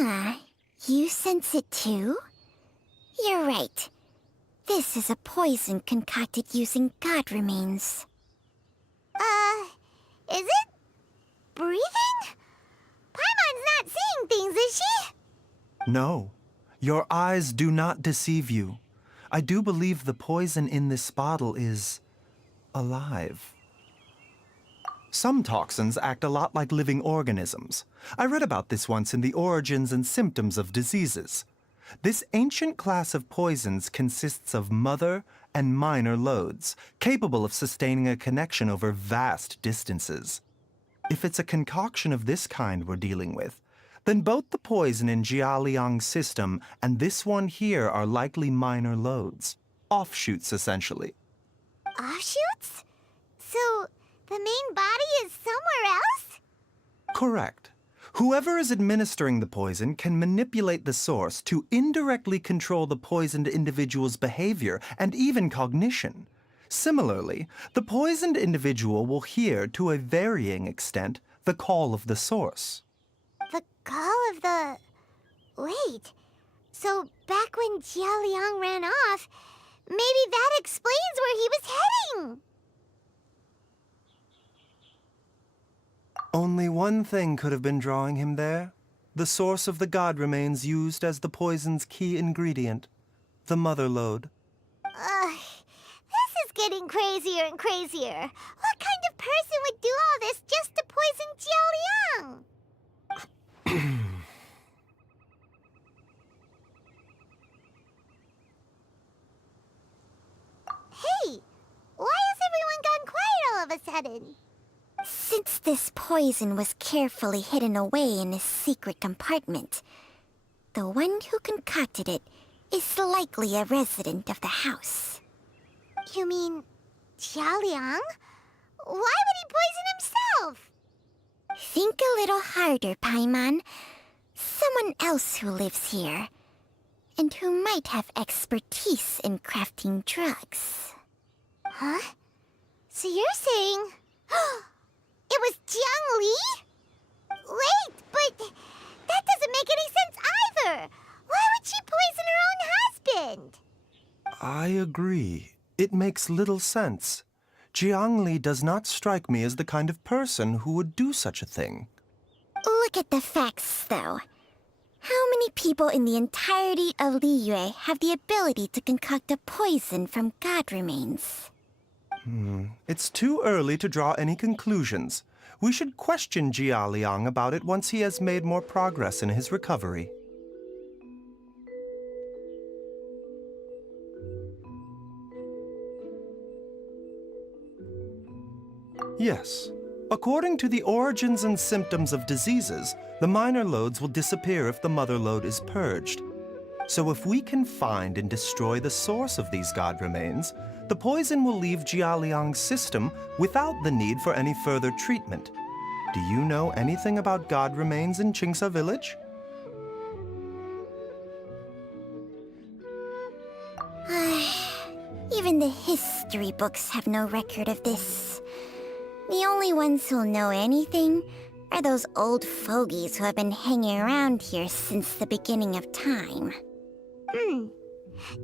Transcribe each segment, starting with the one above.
Ah, you sense it too? You're right. This is a poison concocted using god remains. Is it? Breathing? Paimon's not seeing things, is she? No, your eyes do not deceive you. I do believe the poison in this bottle is alive. Some toxins act a lot like living organisms. I read about this once in The Origins and Symptoms of Diseases. This ancient class of poisons consists of mother and minor loads, capable of sustaining a connection over vast distances. If it's a concoction of this kind we're dealing with, then both the poison in Jialiang's system and this one here are likely minor loads. Offshoots, essentially. Offshoots? So, the main body is somewhere else? Correct. Whoever is administering the poison can manipulate the source to indirectly control the poisoned individual's behavior and even cognition. Similarly, the poisoned individual will hear, to a varying extent, the call of the source. The call of the... Wait. So, back when Jialiang ran off, maybe that explains where he was heading! Only one thing could have been drawing him there. The source of the god remains used as the poison's key ingredient, the mother lode. This is getting crazier and crazier. What kind of person would do all this just to poison Jialiang? Hey, why has everyone gone quiet all of a sudden? Since this poison was carefully hidden away in a secret compartment, the one who concocted it is likely a resident of the house. You mean Jialiang? Why would he poison himself? Think a little harder, Paimon. Someone else who lives here, and who might have expertise in crafting drugs. Huh? So you're saying... It was Jiang Li? Wait, but that doesn't make any sense either! Why would she poison her own husband? I agree. It makes little sense. Jiang Li does not strike me as the kind of person who would do such a thing. Look at the facts, though. How many people in the entirety of Liyue have the ability to concoct a poison from god remains? It's too early to draw any conclusions. We should question Jia Liang about it once he has made more progress in his recovery. Yes. According to the origins and symptoms of diseases, the minor loads will disappear if the mother lode is purged. So if we can find and destroy the source of these god remains, the poison will leave Jialiang's system without the need for any further treatment. Do you know anything about god remains in Qingsa village? Even the history books have no record of this. The only ones who'll know anything are those old fogies who have been hanging around here since the beginning of time. Didn't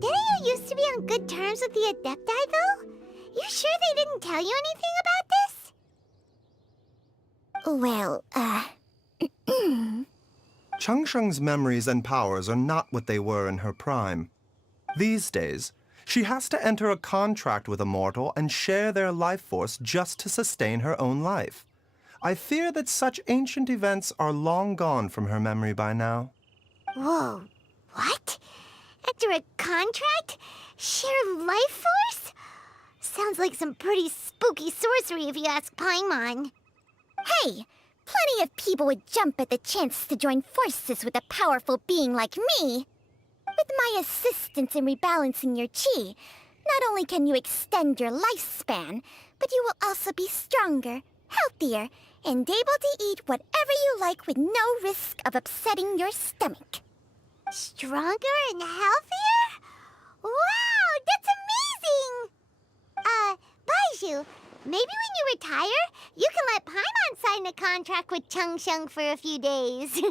you used to be on good terms with the Adepti, though? You sure they didn't tell you anything about this? Well, Changsheng's memories and powers are not what they were in her prime. These days, she has to enter a contract with a mortal and share their life force just to sustain her own life. I fear that such ancient events are long gone from her memory by now. Whoa, what? Enter a contract? Share life force? Sounds like some pretty spooky sorcery if you ask Paimon. hey! Plenty of people would jump at the chance to join forces with a powerful being like me. With my assistance in rebalancing your chi, not only can you extend your lifespan, but you will also be stronger, healthier, and able to eat whatever you like with no risk of upsetting your stomach. Stronger and healthier? Wow, that's amazing! Baizhu, maybe when you retire, you can let Paimon sign a contract with Changsheng for a few days.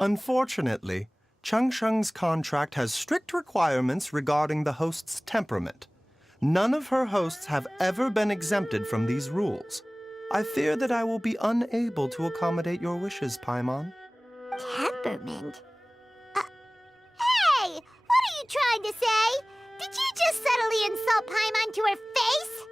Unfortunately, Changsheng's contract has strict requirements regarding the host's temperament. None of her hosts have ever been exempted from these rules. I fear that I will be unable to accommodate your wishes, Paimon. Temperament? Hey! What are you trying to say? Did you just subtly insult Paimon to her face?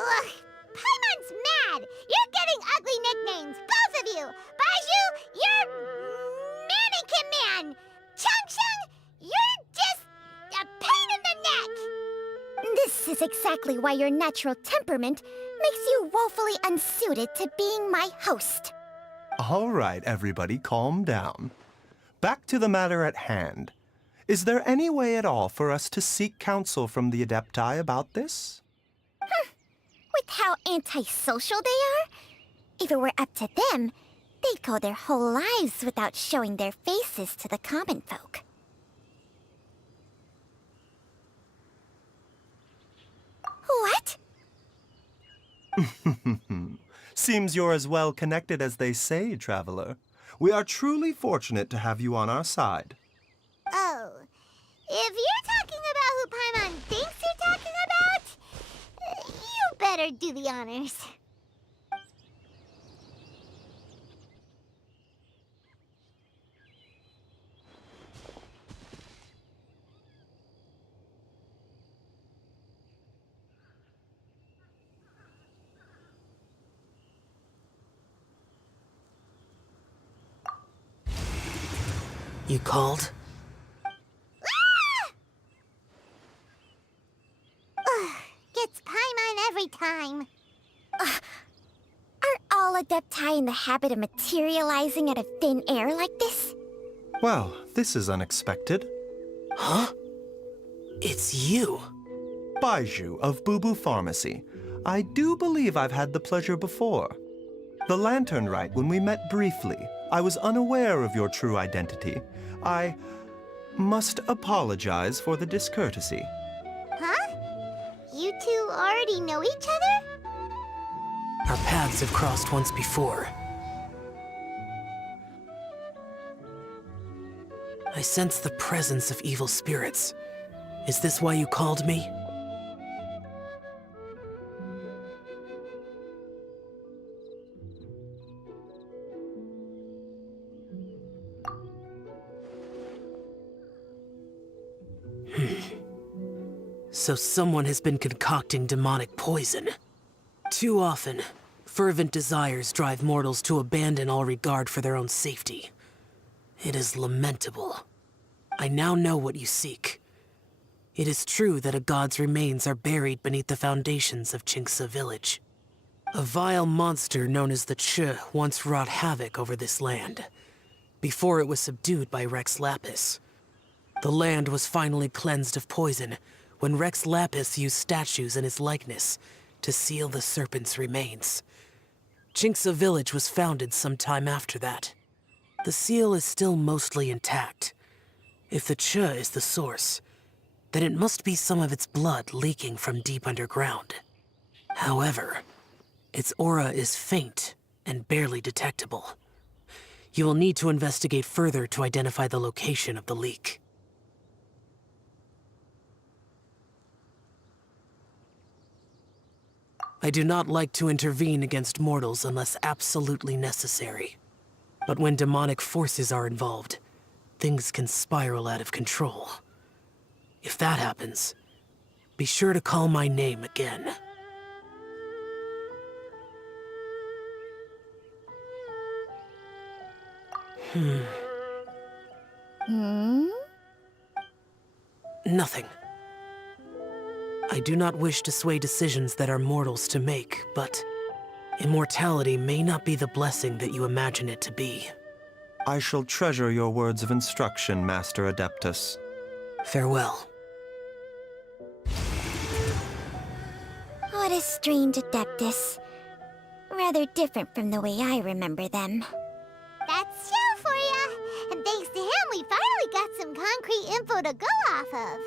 Ugh! Paimon's mad! You're getting ugly nicknames, both of you! Baiju, you're Mannequin Man! Changsheng, you're just a pain in the neck! This is exactly why your natural temperament makes you woefully unsuited to being my host. All right, everybody, calm down. Back to the matter at hand. Is there any way at all for us to seek counsel from the Adepti about this? With how antisocial they are, if it were up to them, they'd go their whole lives without showing their faces to the common folk. What? Seems you're as well connected as they say, Traveler. We are truly fortunate to have you on our side. Oh, if you're talking about who Paimon thinks you're talking about, you better do the honors. You called? Gets Paimon every time. Are all Adepti in the habit of materializing out of thin air like this? Well, this is unexpected. Huh? It's you. Baiju of Boo Boo Pharmacy. I do believe I've had the pleasure before. The Lantern Rite, when we met briefly, I was unaware of your true identity. I must apologize for the discourtesy. Huh? You two already know each other? Our paths have crossed once before. I sense the presence of evil spirits. Is this why you called me? So someone has been concocting demonic poison. Too often, fervent desires drive mortals to abandon all regard for their own safety. It is lamentable. I now know what you seek. It is true that a god's remains are buried beneath the foundations of Qingce village. A vile monster known as the Che once wrought havoc over this land, before it was subdued by Rex Lapis. The land was finally cleansed of poison when Rex Lapis used statues in his likeness to seal the serpent's remains. Qingce village was founded some time after that. The seal is still mostly intact. If the Che is the source, then it must be some of its blood leaking from deep underground. However, its aura is faint and barely detectable. You will need to investigate further to identify the location of the leak. I do not like to intervene against mortals unless absolutely necessary. But when demonic forces are involved, things can spiral out of control. If that happens, be sure to call my name again. Nothing. I do not wish to sway decisions that are mortals to make, but immortality may not be the blessing that you imagine it to be. I shall treasure your words of instruction, Master Adeptus. Farewell. What a strange Adeptus. Rather different from the way I remember them. That's Xiao for ya! And thanks to him, we finally got some concrete info to go off of.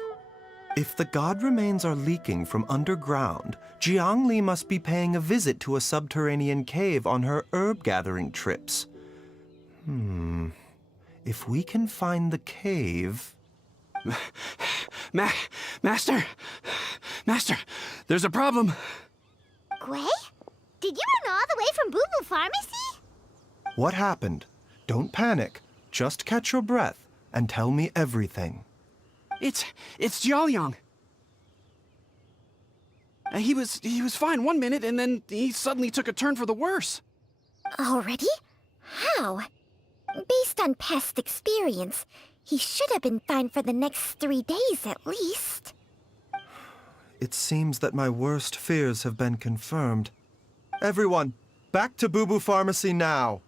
If the god remains are leaking from underground, Jiangli must be paying a visit to a subterranean cave on her herb-gathering trips. If we can find the cave... Master! Master, there's a problem. Gray? Did you run all the way from Boo Boo Pharmacy? What happened? Don't panic. Just catch your breath and tell me everything. It's Jiaoliang. He was fine one minute, and then he suddenly took a turn for the worse. Already? How? Based on past experience, he should have been fine for the next 3 days at least. It seems that my worst fears have been confirmed. Everyone, back to Boo Boo Pharmacy now!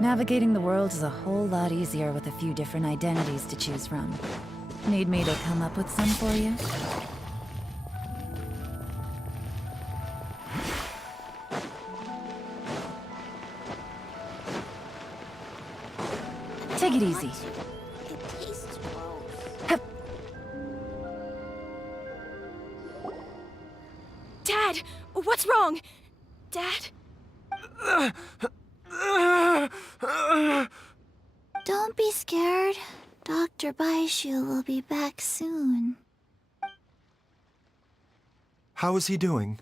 Navigating the world is a whole lot easier with a few different identities to choose from. Need me to come up with some for you? Take it easy. It tastes gross. Hup. Dad! What's wrong? Dad? Don't be scared. Dr. Baishu will be back soon. How is he doing?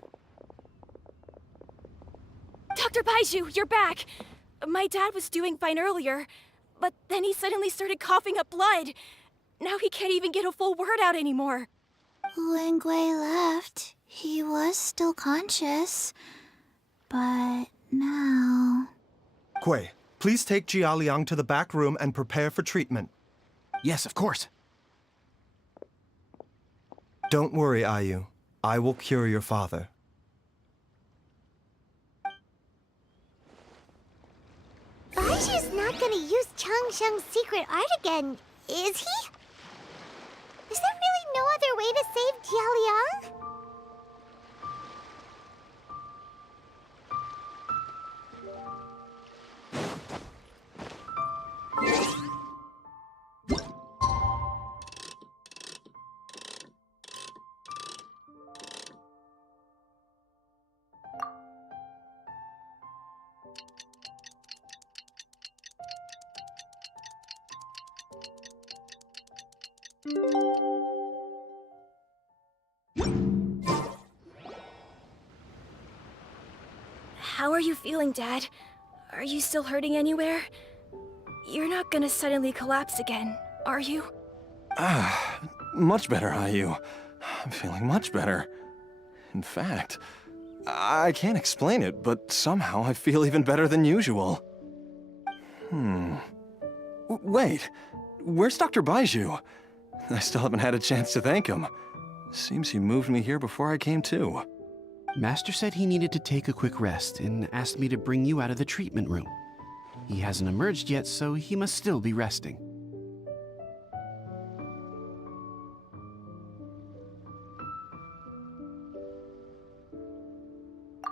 Dr. Baiju, you're back! My dad was doing fine earlier, but then he suddenly started coughing up blood. Now he can't even get a full word out anymore. When Gui left, he was still conscious. But now... Kui, please take Jialiang to the back room and prepare for treatment. Yes, of course. Don't worry, Ayu. I will cure your father. Baishu's not gonna use Changsheng's secret art again, is he? Is there really no other way to save Jialiang? How are you feeling, Dad? Are you still hurting anywhere? You're not gonna suddenly collapse again, are you? Much better, Ayu. I'm feeling much better. In fact, I can't explain it, but somehow I feel even better than usual. Wait, where's Dr. Baiju? I still haven't had a chance to thank him. Seems he moved me here before I came to. Master said he needed to take a quick rest and asked me to bring you out of the treatment room. He hasn't emerged yet, so he must still be resting.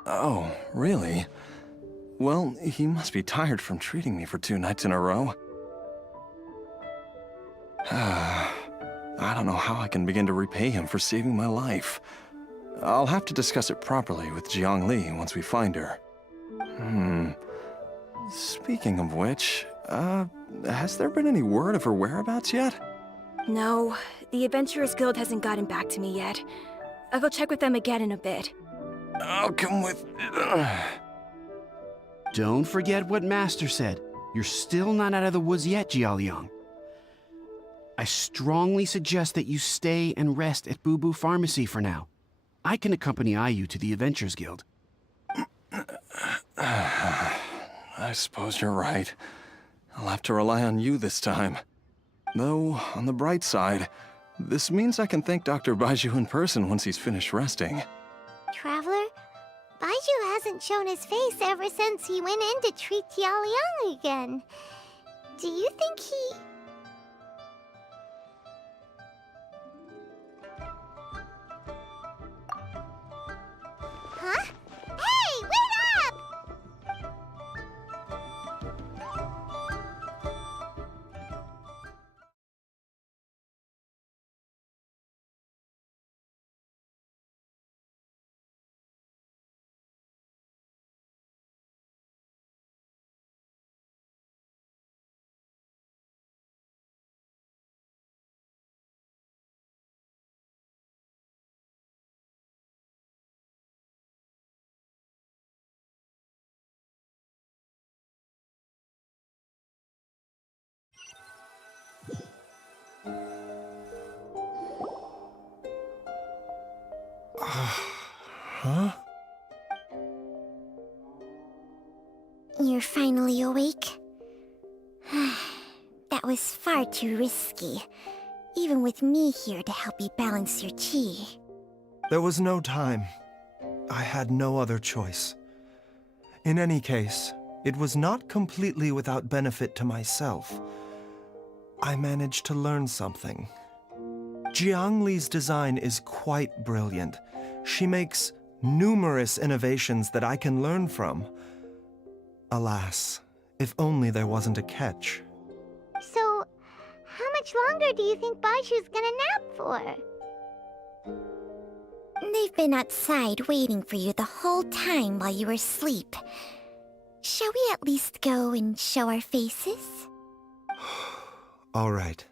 Oh, really? Well, he must be tired from treating me for 2 nights in a row. I don't know how I can begin to repay him for saving my life. I'll have to discuss it properly with Jiangli once we find her. Speaking of which, has there been any word of her whereabouts yet? No, the Adventurers Guild hasn't gotten back to me yet. I'll go check with them again in a bit. I'll come with... Don't forget what Master said. You're still not out of the woods yet, Jialiang. I strongly suggest that you stay and rest at Boo Boo Pharmacy for now. I can accompany IU to the Adventurers Guild. I suppose you're right. I'll have to rely on you this time. Though, on the bright side, this means I can thank Dr. Baiju in person once he's finished resting. Traveler, Baiju hasn't shown his face ever since he went in to treat Jialiang again. Do you think he... Huh? Hey, wait up! Huh? You're finally awake? That was far too risky, even with me here to help you balance your chi. There was no time. I had no other choice. In any case, it was not completely without benefit to myself. I managed to learn something. Jiangli's design is quite brilliant. She makes numerous innovations that I can learn from. Alas, if only there wasn't a catch. So, how much longer do you think Baiju's gonna nap for? They've been outside waiting for you the whole time while you were asleep. Shall we at least go and show our faces? All right.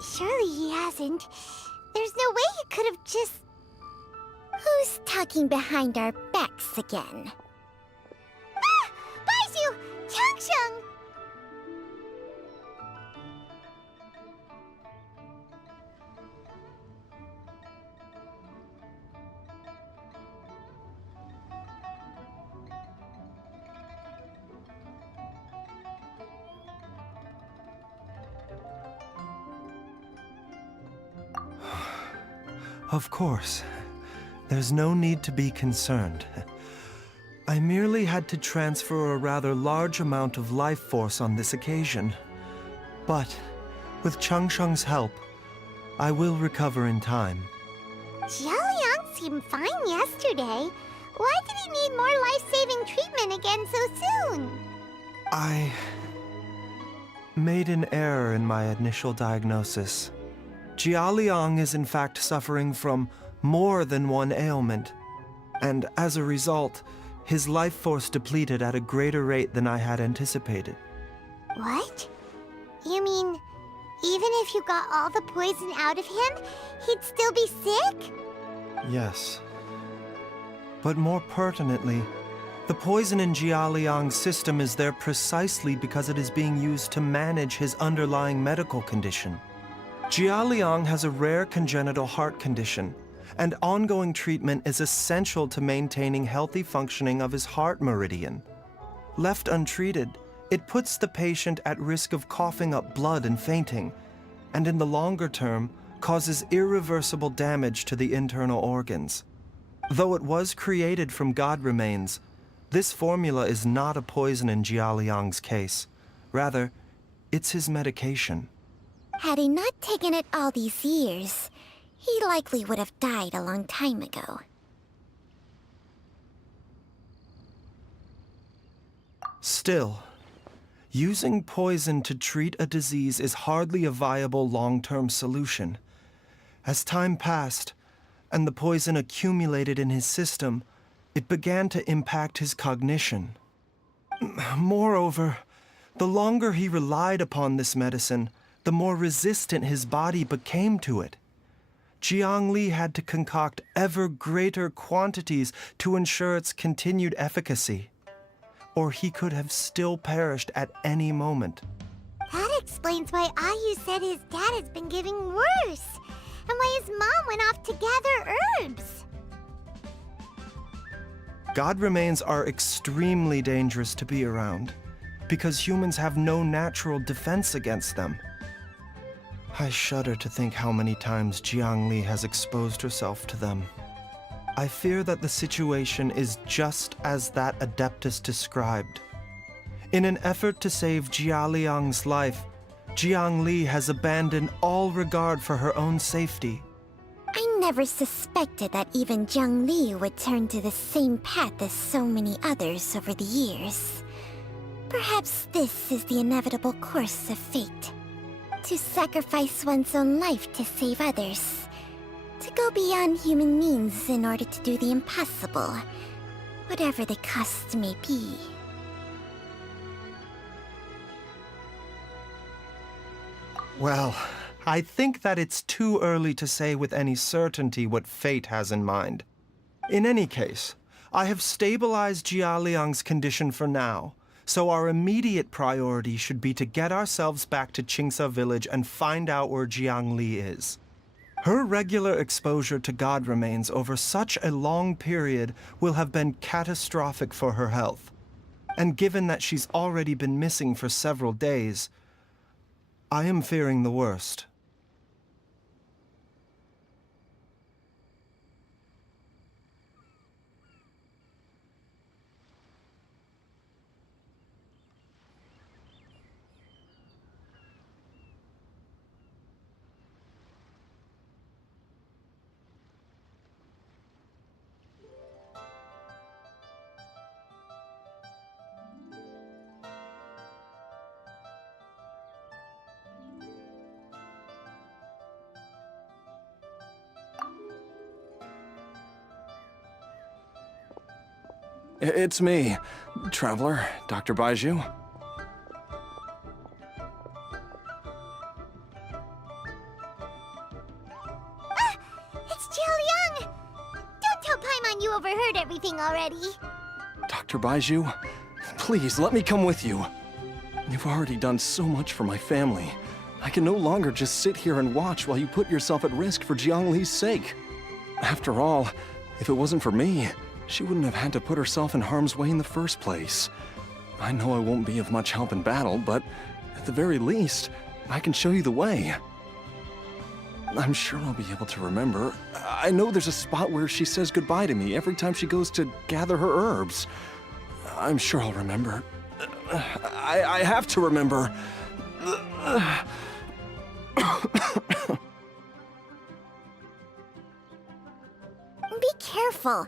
Surely he hasn't. There's no way he could have just... Who's talking behind our backs again? Ah! Baiju! Changsheng! Of course. There's no need to be concerned. I merely had to transfer a rather large amount of life force on this occasion. But, with Changsheng's help, I will recover in time. Jialiang seemed fine yesterday. Why did he need more life-saving treatment again so soon? I made an error in my initial diagnosis. Jialiang is in fact suffering from more than one ailment. And as a result, his life force depleted at a greater rate than I had anticipated. What? You mean, even if you got all the poison out of him, he'd still be sick? Yes. But more pertinently, the poison in Jialiang's system is there precisely because it is being used to manage his underlying medical condition. Jialiang has a rare congenital heart condition, and ongoing treatment is essential to maintaining healthy functioning of his heart meridian. Left untreated, it puts the patient at risk of coughing up blood and fainting, and in the longer term, causes irreversible damage to the internal organs. Though it was created from god remains, this formula is not a poison in Jialiang's case. Rather, it's his medication. Had he not taken it all these years, he likely would have died a long time ago. Still, using poison to treat a disease is hardly a viable long-term solution. As time passed, and the poison accumulated in his system, it began to impact his cognition. Moreover, the longer he relied upon this medicine, the more resistant his body became to it. Jiang Li had to concoct ever greater quantities to ensure its continued efficacy, or he could have still perished at any moment. That explains why Ayu said his dad has been getting worse, and why his mom went off to gather herbs. God remains are extremely dangerous to be around, because humans have no natural defense against them. I shudder to think how many times Jiang Li has exposed herself to them. I fear that the situation is just as that Adeptus described. In an effort to save Jialiang's life, Jiang Li has abandoned all regard for her own safety. I never suspected that even Jiang Li would turn to the same path as so many others over the years. Perhaps this is the inevitable course of fate. To sacrifice one's own life to save others. To go beyond human means in order to do the impossible, whatever the cost may be. Well, I think that it's too early to say with any certainty what fate has in mind. In any case, I have stabilized Jialiang's condition for now, so our immediate priority should be to get ourselves back to Qingsa village and find out where Jiang Li is. Her regular exposure to god remains over such a long period will have been catastrophic for her health. And given that she's already been missing for several days, I am fearing the worst. It's me, Traveler, Dr. Baiju. It's Jialiang! Don't tell Paimon you overheard everything already. Dr. Baiju, please let me come with you. You've already done so much for my family. I can no longer just sit here and watch while you put yourself at risk for Jiang Li's sake. After all, if it wasn't for me, she wouldn't have had to put herself in harm's way in the first place. I know I won't be of much help in battle, but at the very least, I can show you the way. I'm sure I'll be able to remember. I know there's a spot where she says goodbye to me every time she goes to gather her herbs. I'm sure I'll remember. I have to remember. Be careful.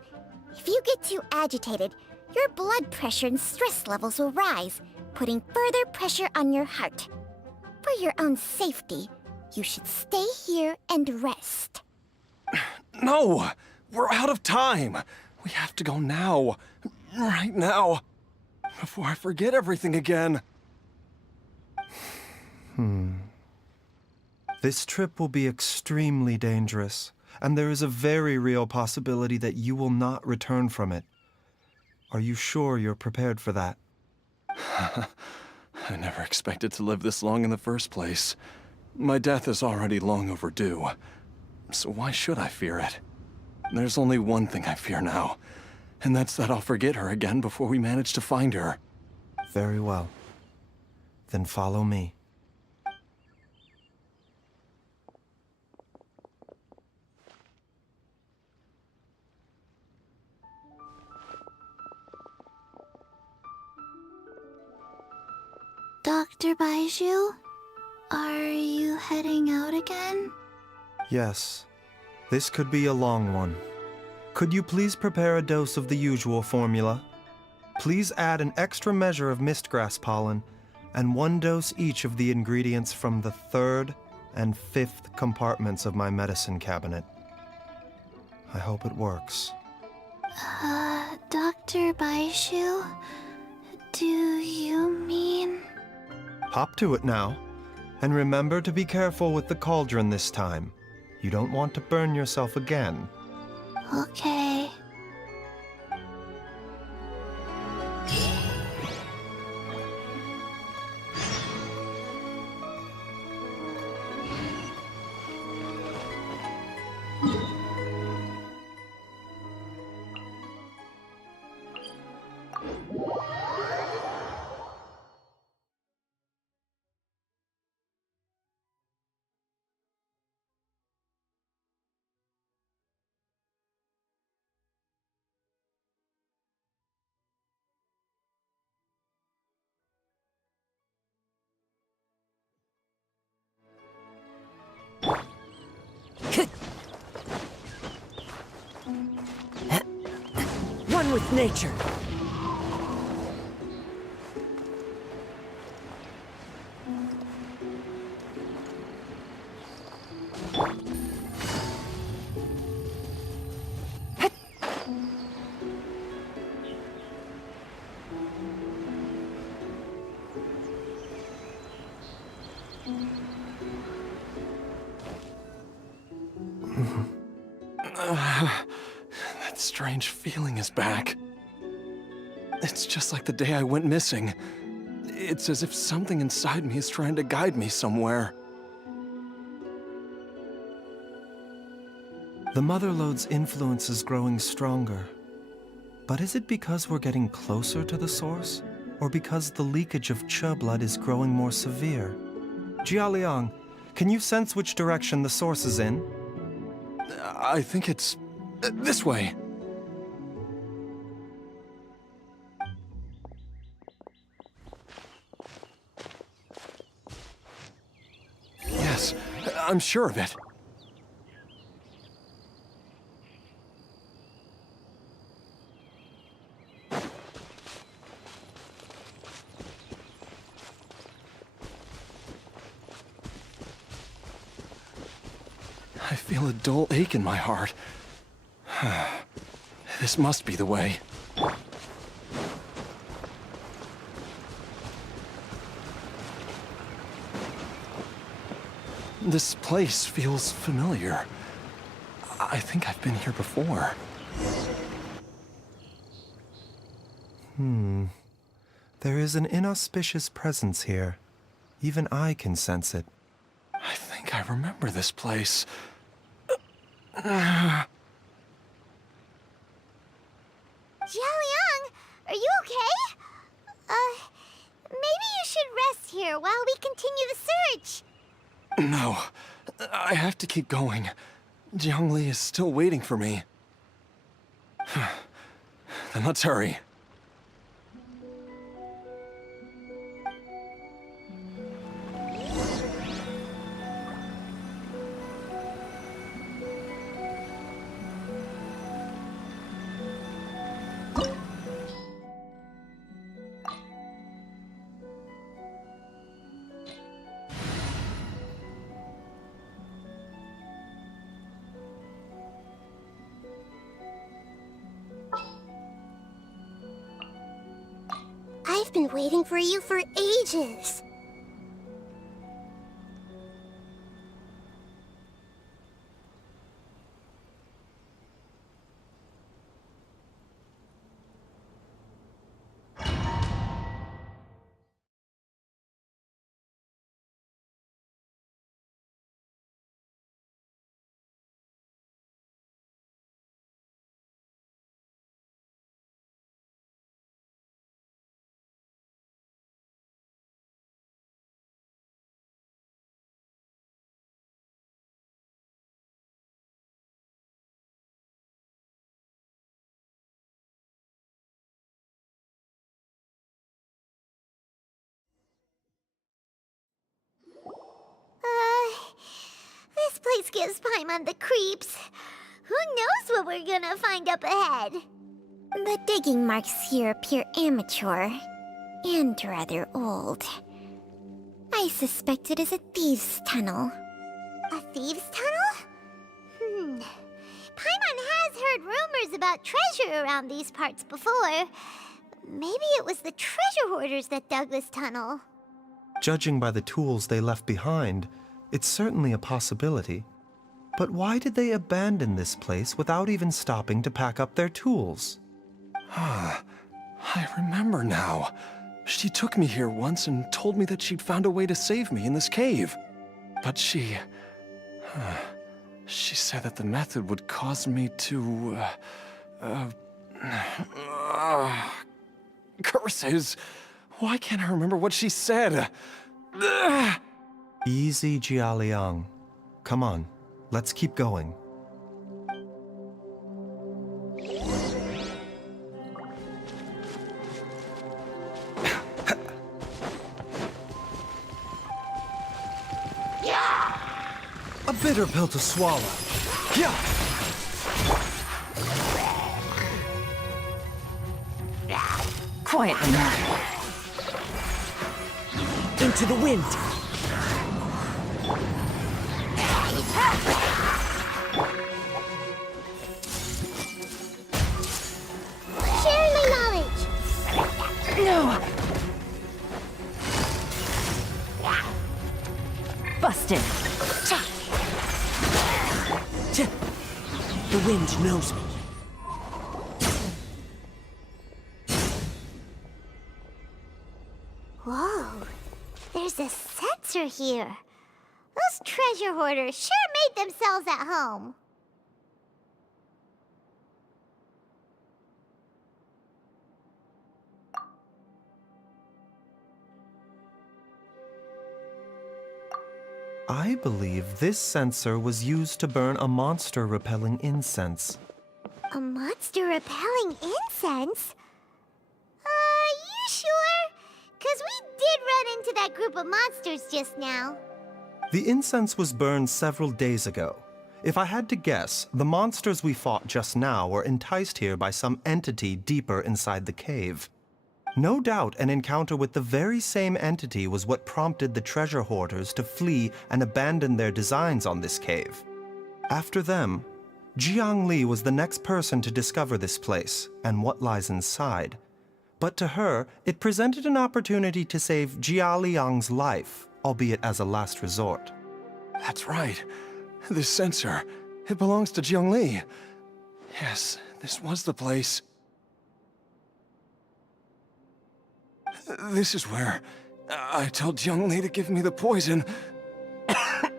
If you get too agitated, your blood pressure and stress levels will rise, putting further pressure on your heart. For your own safety, you should stay here and rest. No! We're out of time! We have to go now. Right now. Before I forget everything again. This trip will be extremely dangerous, and there is a very real possibility that you will not return from it. Are you sure you're prepared for that? I never expected to live this long in the first place. My death is already long overdue. So why should I fear it? There's only one thing I fear now, and that's that I'll forget her again before we manage to find her. Very well. Then follow me. Dr. Baiju, are you heading out again? Yes. This could be a long one. Could you please prepare a dose of the usual formula? Please add an extra measure of mistgrass pollen and 1 dose each of the ingredients from the 3rd and 5th compartments of my medicine cabinet. I hope it works. Dr. Baiju, do you mean... Hop to it now. And remember to be careful with the cauldron this time. You don't want to burn yourself again. Okay. One with nature. That strange feeling is back. It's just like the day I went missing. It's as if something inside me is trying to guide me somewhere. The Mother Lode's influence is growing stronger. But is it because we're getting closer to the source? Or because the leakage of Che blood is growing more severe? Jialiang, can you sense which direction the source is in? I think it's this way. Yes, I'm sure of it. I feel a dull ache in my heart. This must be the way. This place feels familiar. I think I've been here before. There is an inauspicious presence here. Even I can sense it. I think I remember this place. Jialiang, are you okay? Maybe you should rest here while we continue the search. No, I have to keep going. Jiangli is still waiting for me. Then let's hurry. I've been waiting for you for ages. This place gives Paimon the creeps. Who knows what we're gonna find up ahead? The digging marks here appear amateur and rather old. I suspect it is a thieves' tunnel. A thieves' tunnel? Paimon has heard rumors about treasure around these parts before. Maybe it was the treasure hoarders that dug this tunnel. Judging by the tools they left behind, it's certainly a possibility. But why did they abandon this place without even stopping to pack up their tools? I remember now. She took me here once and told me that she'd found a way to save me in this cave. But she said that the method would cause me to, curses! Why can't I remember what she said? Easy, Jialiang. Come on, let's keep going. A bitter pill to swallow. Yeah. Quietly now. Into the wind! Sharing my knowledge. No! Busted. The wind knows me. Whoa, there's a sensor here. Those treasure hoarders sure made themselves at home. I believe this sensor was used to burn a monster-repelling incense. A monster repelling incense? You sure? 'Cause we did run into that group of monsters just now. The incense was burned several days ago. If I had to guess, the monsters we fought just now were enticed here by some entity deeper inside the cave. No doubt an encounter with the very same entity was what prompted the treasure hoarders to flee and abandon their designs on this cave. After them, Jiang Li was the next person to discover this place and what lies inside. But to her, it presented an opportunity to save Jia Liang's life, albeit as a last resort. That's right. This sensor, it belongs to Jiang Li. Yes, this was the place. This is where I told Jiang Li to give me the poison. Jialiang!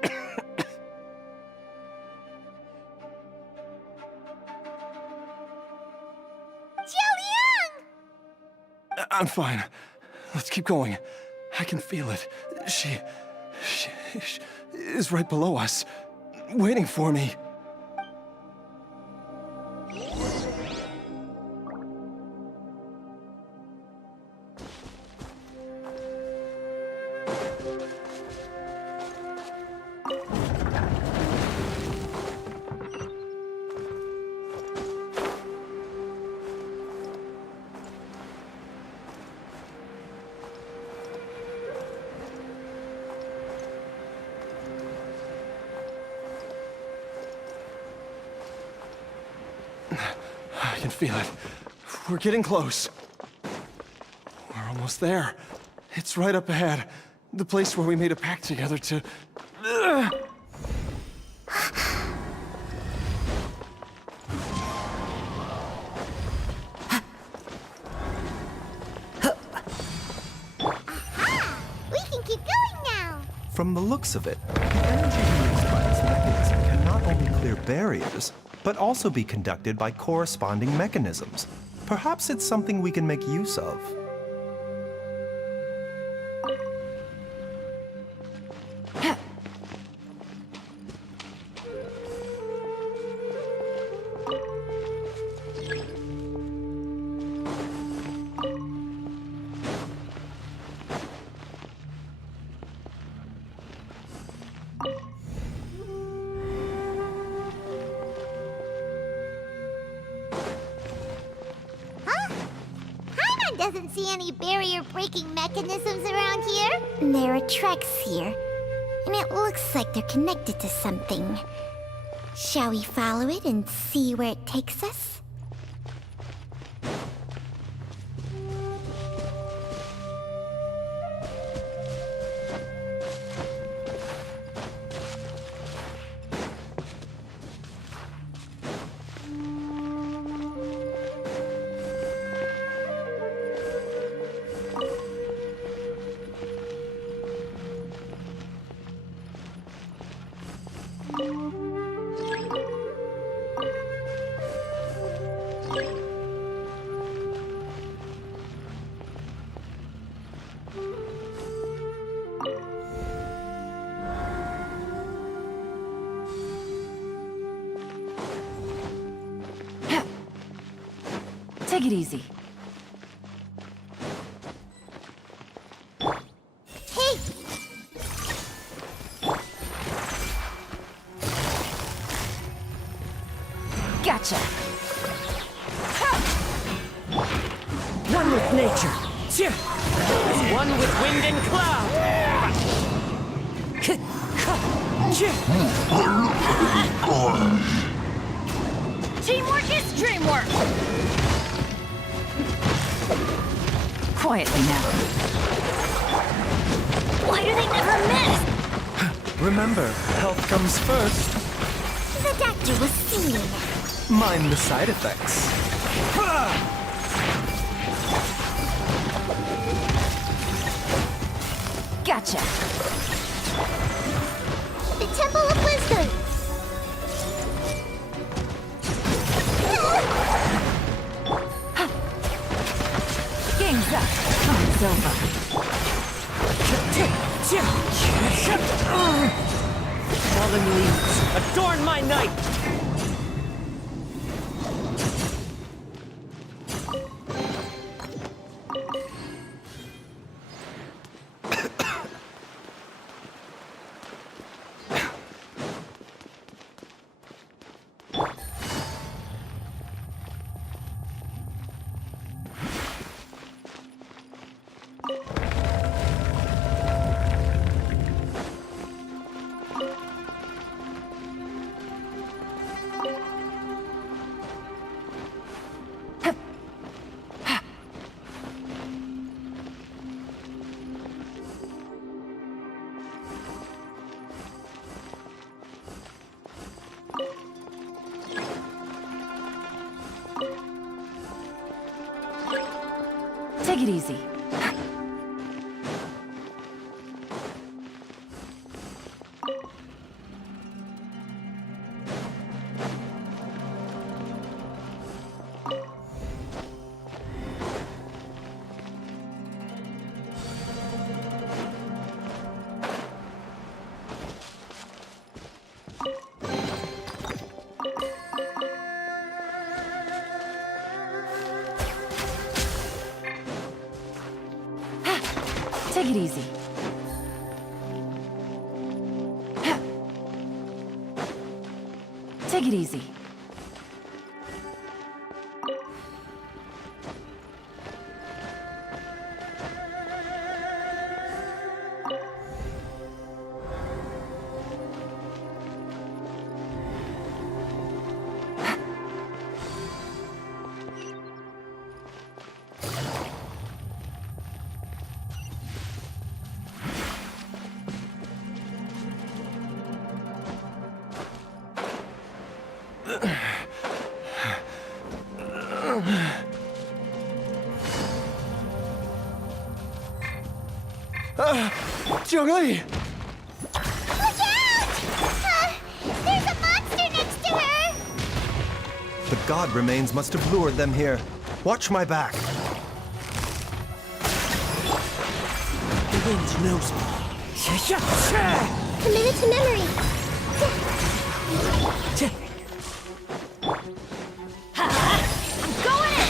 I'm fine. Let's keep going. I can feel it. She is right below us, waiting for me. I can feel it. We're getting close. We're almost almost there. It's right up ahead. The place where we made a pact together to... We can keep going now. From the looks of it, the energy released by this mechanism can not only clear barriers, but also be conducted by corresponding mechanisms. Perhaps it's something we can make use of. Paimon doesn't see any barrier-breaking mechanisms around here. There are tracks here, and it looks like they're connected to something. Shall we follow it and see where it takes us? Take it easy. Hey! Gotcha. One with nature. As one with wind and cloud. Teamwork is dreamwork! Quietly now. Why do they never miss? Remember, health comes first. The doctor was seeing. Mind the side effects. Gotcha. The Temple of Wisdom! Game's up. Time's over. Fallen leaves, adorn my night! Take it easy. Take it easy. Take it easy. Jiangli! Look out! There's a monster next to her! The god remains must have lured them here. Watch my back. The wind knows me. Commit it to memory. I'm going in!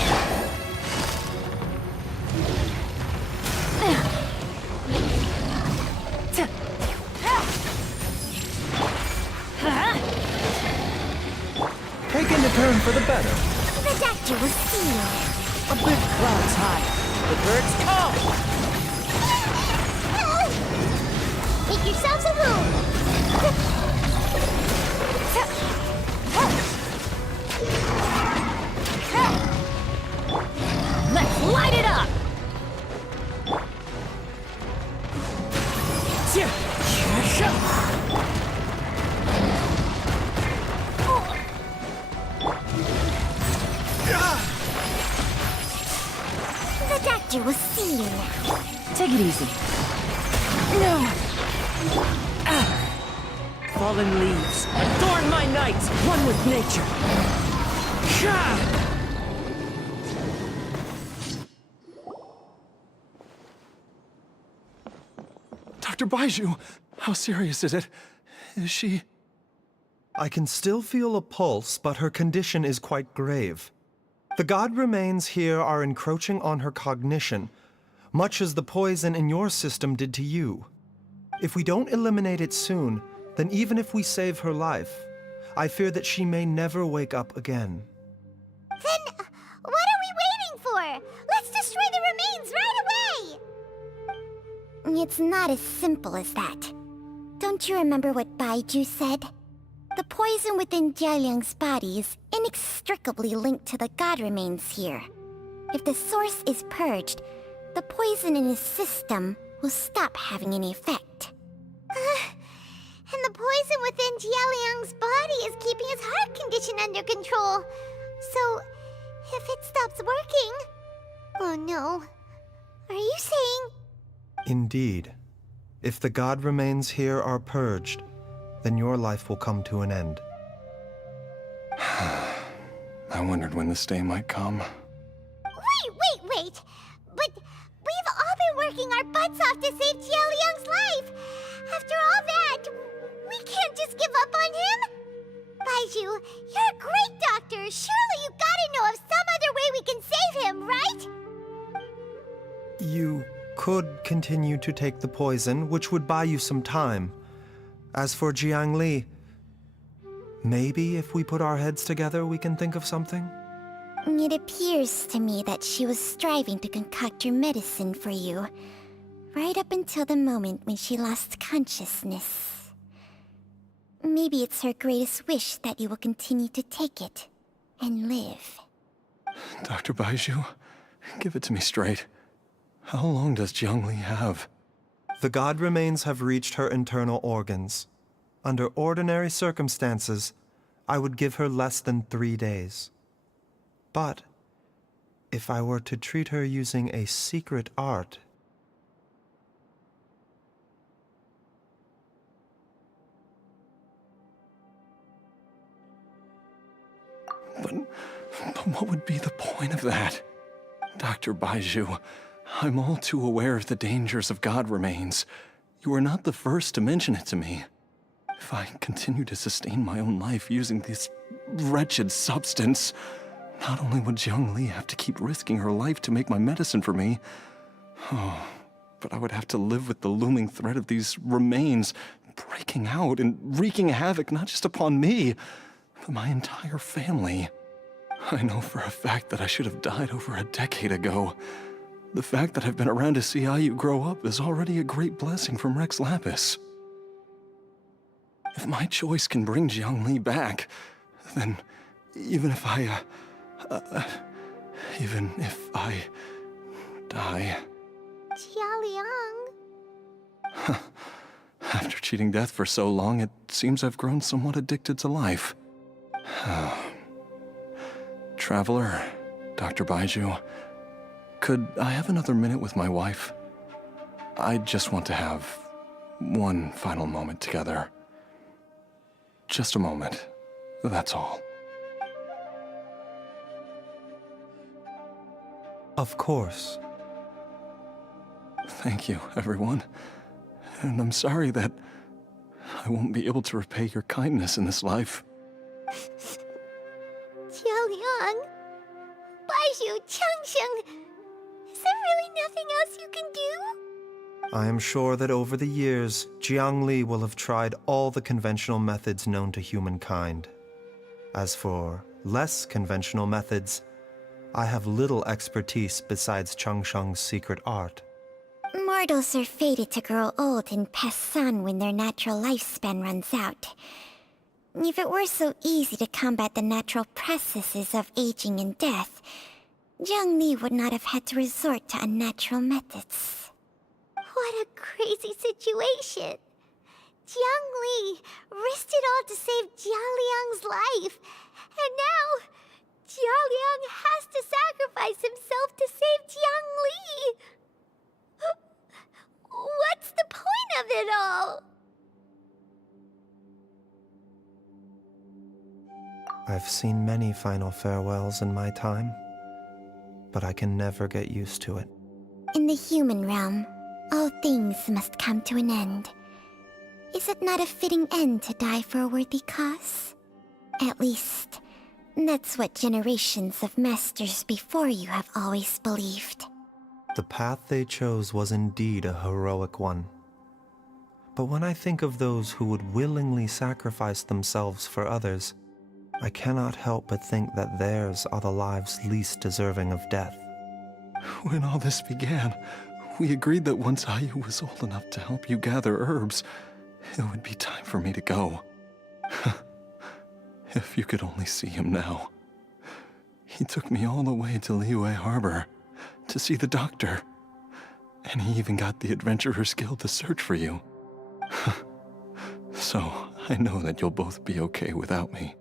Taking a turn for the better. The doctor will see you. A big cloud's high. The birds come! Make yourselves a room! Let's light it up! The doctor will see you now. Take it easy. Fallen leaves, adorn my night, one with nature. Dr. Baiju, how serious is it? Is she... I can still feel a pulse, but her condition is quite grave. The god remains here are encroaching on her cognition, much as the poison in your system did to you. If we don't eliminate it soon, then even if we save her life, I fear that she may never wake up again. Then, what are we waiting for? Let's destroy the remains right away! It's not as simple as that. Don't you remember what Baiju said? The poison within Jialiang's body is inextricably linked to the god remains here. If the source is purged, the poison in his system will stop having any effect. And the poison within Jialiang's body is keeping his heart condition under control. So, if it stops working... Oh no. Are you saying... Indeed. If the god remains here are purged, then your life will come to an end. I wondered when this day might come. Wait! But we've all been working our butts off to save Jialiang's life! After all that, we can't just give up on him! Baiju, you're a great doctor! Surely you gotta know of some other way we can save him, right? You could continue to take the poison, which would buy you some time. As for Jiangli, maybe if we put our heads together, we can think of something? It appears to me that she was striving to concoct your medicine for you, right up until the moment when she lost consciousness. Maybe it's her greatest wish that you will continue to take it and live. Dr. Baiju, give it to me straight. How long does Jiangli have? The god remains have reached her internal organs. Under ordinary circumstances, I would give her less than 3 days. But if I were to treat her using a secret art... But what would be the point of that? Dr. Baiju, I'm all too aware of the dangers of god remains. You are not the first to mention it to me. If I continue to sustain my own life using this wretched substance, not only would Jiangli have to keep risking her life to make my medicine for me, but I would have to live with the looming threat of these remains breaking out and wreaking havoc not just upon me, but my entire family. I know for a fact that I should have died over a decade ago. The fact that I've been around to see Ayu grow up is already a great blessing from Rex Lapis. If my choice can bring Jiangli back, then even if I die... Jialiang... After cheating death for so long, it seems I've grown somewhat addicted to life. Traveler, Dr. Baiju, could I have another minute with my wife? I just want to have one final moment together. Just a moment, that's all. Of course. Thank you, everyone. And I'm sorry that I won't be able to repay your kindness in this life. Jialiang, Baiju, Changsheng, is there really nothing else you can do? I am sure that over the years, Jiang Li will have tried all the conventional methods known to humankind. As for less conventional methods, I have little expertise besides Changsheng's secret art. Mortals are fated to grow old and pass on when their natural lifespan runs out. If it were so easy to combat the natural processes of aging and death, Jiang Li would not have had to resort to unnatural methods. What a crazy situation. Jiang Li risked it all to save Jialiang's life, and now Jialiang has to sacrifice himself to save Jiang Li. What's the point of it all? I've seen many final farewells in my time, but I can never get used to it. In the human realm, all things must come to an end. Is it not a fitting end to die for a worthy cause? At least, that's what generations of masters before you have always believed. The path they chose was indeed a heroic one. But when I think of those who would willingly sacrifice themselves for others, I cannot help but think that theirs are the lives least deserving of death. When all this began, we agreed that once Ayu was old enough to help you gather herbs, it would be time for me to go. If you could only see him now. He took me all the way to Liyue Harbor to see the doctor. And he even got the Adventurers Guild to search for you. So, I know that you'll both be okay without me.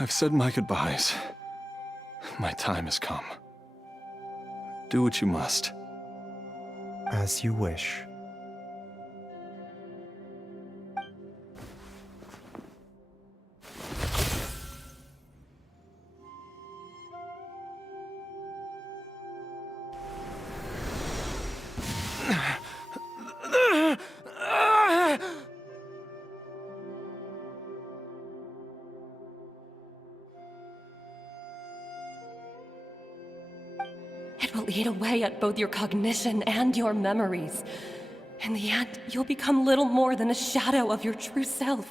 I've said my goodbyes. My time has come. Do what you must. As you wish. It will eat away at both your cognition and your memories. In the end, you'll become little more than a shadow of your true self.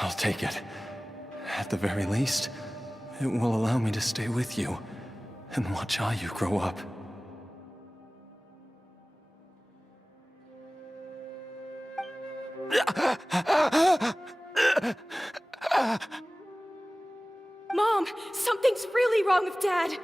I'll take it. At the very least, it will allow me to stay with you and watch how you grow up. Mom, something's really wrong with Dad.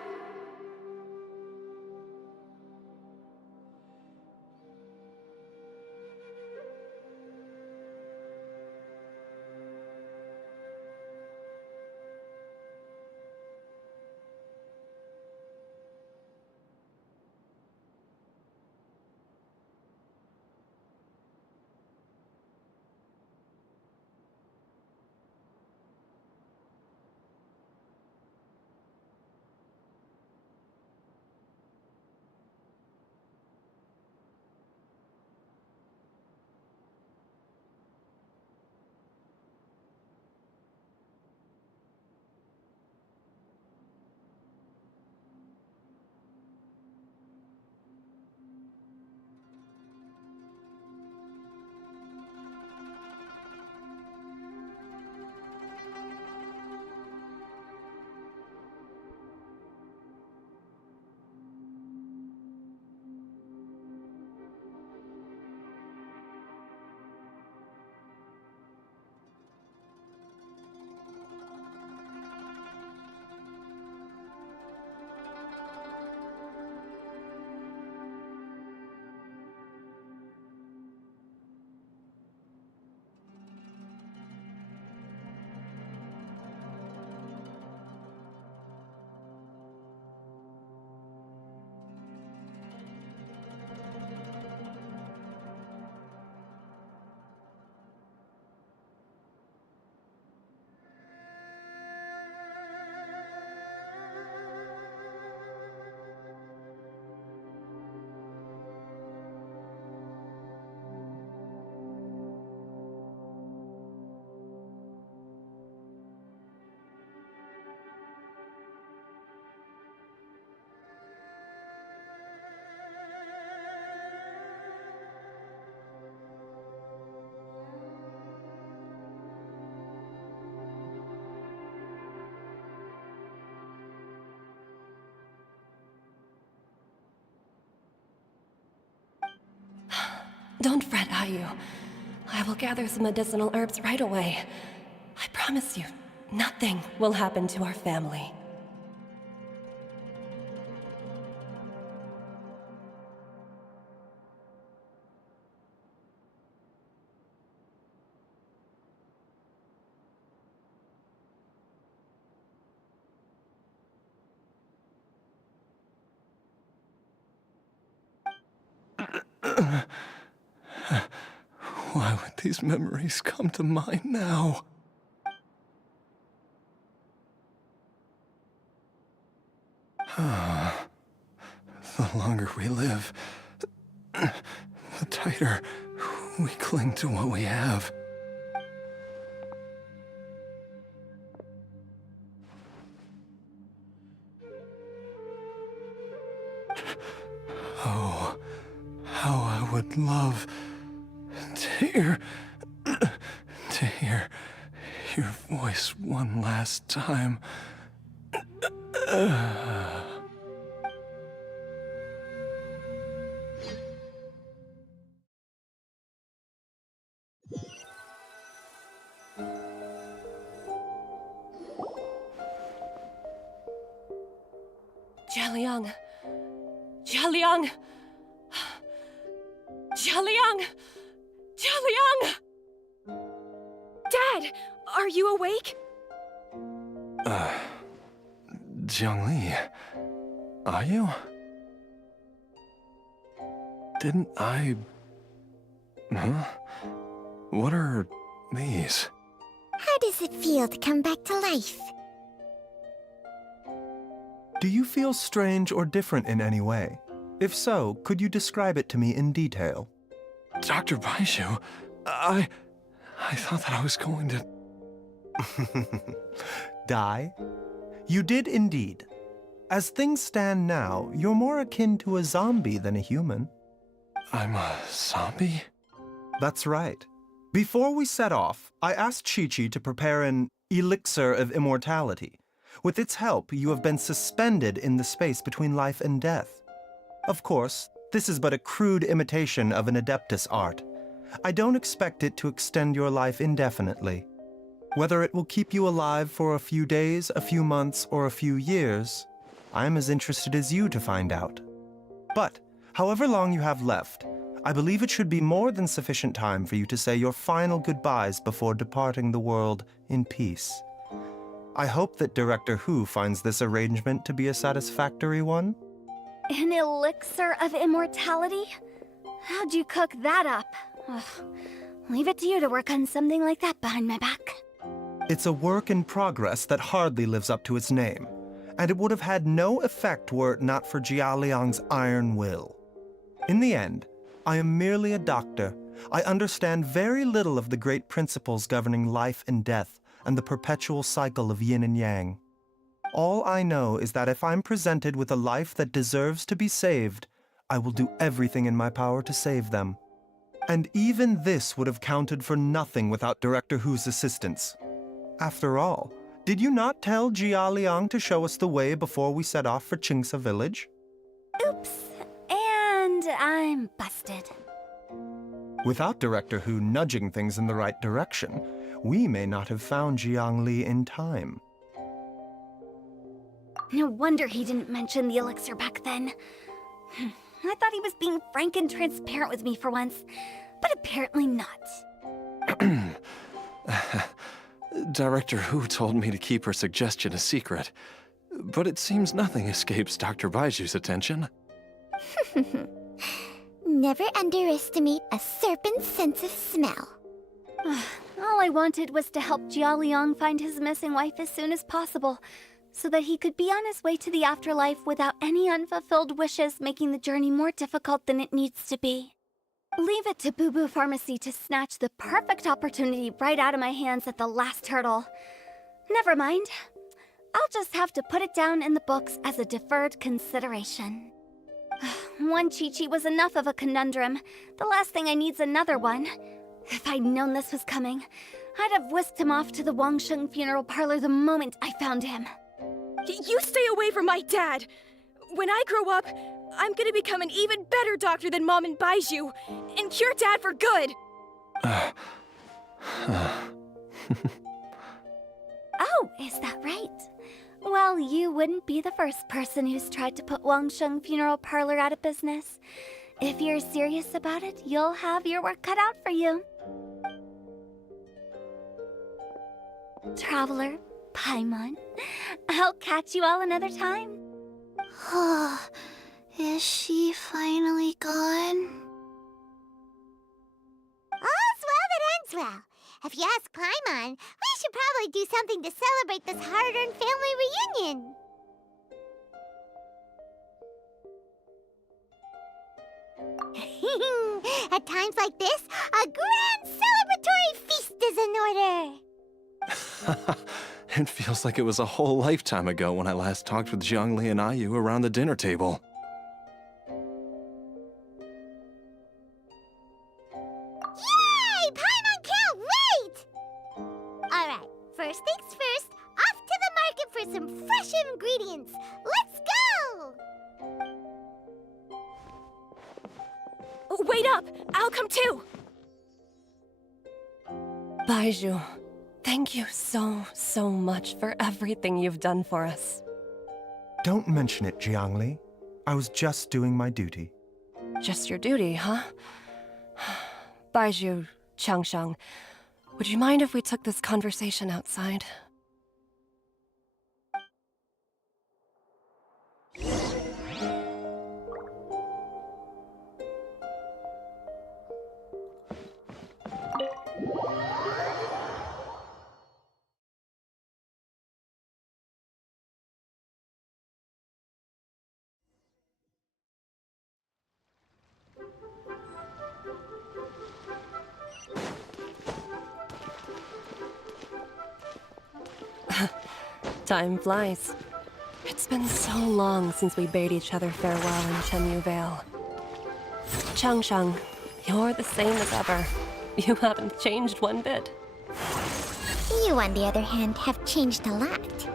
Don't fret, Ayu. I will gather some medicinal herbs right away. I promise you, nothing will happen to our family. Why would these memories come to mind now? The longer we live, the tighter we cling to what we have. Oh, how I would love to hear your voice one last time. Jialiang! Jialiang! Jialiang! Jialiang! Dad, are you awake? Jiangli, are you? Didn't I... Huh? What are these? How does it feel to come back to life? Do you feel strange or different in any way? If so, could you describe it to me in detail? Dr. Baizhu, I thought that I was going to... Die? You did indeed. As things stand now, you're more akin to a zombie than a human. I'm a zombie? That's right. Before we set off, I asked Chi-Chi to prepare an elixir of immortality. With its help, you have been suspended in the space between life and death. Of course, this is but a crude imitation of an Adeptus art. I don't expect it to extend your life indefinitely. Whether it will keep you alive for a few days, a few months, or a few years, I'm as interested as you to find out. But, however long you have left, I believe it should be more than sufficient time for you to say your final goodbyes before departing the world in peace. I hope that Director Hu finds this arrangement to be a satisfactory one. An elixir of immortality? How'd you cook that up? Ugh. Leave it to you to work on something like that behind my back. It's a work in progress that hardly lives up to its name, and it would have had no effect were it not for Jia Liang's iron will. In the end, I am merely a doctor. I understand very little of the great principles governing life and death and the perpetual cycle of yin and yang. All I know is that if I'm presented with a life that deserves to be saved, I will do everything in my power to save them. And even this would have counted for nothing without Director Hu's assistance. After all, did you not tell Jia Liang to show us the way before we set off for Qingsa village? Oops. And I'm busted. Without Director Hu nudging things in the right direction, we may not have found Jiangli in time. No wonder he didn't mention the elixir back then. I thought he was being frank and transparent with me for once, but apparently not. Director Hu told me to keep her suggestion a secret, but it seems nothing escapes Dr. Baiju's attention. Never underestimate a serpent's sense of smell. All I wanted was to help Jia Liang find his missing wife as soon as possible, so that he could be on his way to the afterlife without any unfulfilled wishes making the journey more difficult than it needs to be. Leave it to Boo Boo Pharmacy to snatch the perfect opportunity right out of my hands at the last hurdle. Never mind. I'll just have to put it down in the books as a deferred consideration. One Chi-Chi was enough of a conundrum. The last thing I need's another one. If I'd known this was coming, I'd have whisked him off to the Wangsheng funeral parlor the moment I found him. You stay away from my dad! When I grow up, I'm gonna become an even better doctor than Mom and Baiju, and cure Dad for good! Oh, is that right? Well, you wouldn't be the first person who's tried to put Wangsheng Funeral Parlor out of business. If you're serious about it, you'll have your work cut out for you. Traveler, Paimon, I'll catch you all another time. Is she finally gone? All's well that ends well. If you ask Paimon, we should probably do something to celebrate this hard-earned family reunion. At times like this, a grand celebratory feast is in order. It feels like it was a whole lifetime ago when I last talked with Zhongli and Ayu around the dinner table. Yay! Paimon can't wait! Alright, first things first, off to the market for some fresh ingredients. Let's go! Wait up! I'll come too! Baiju, thank you so much for everything you've done for us. Don't mention it, Jiangli. I was just doing my duty. Just your duty, huh? Baiju, Changsheng, would you mind if we took this conversation outside? Time flies. It's been so long since we bade each other farewell in Chenyu Vale. Changsheng, you're the same as ever. You haven't changed one bit. You, on the other hand, have changed a lot.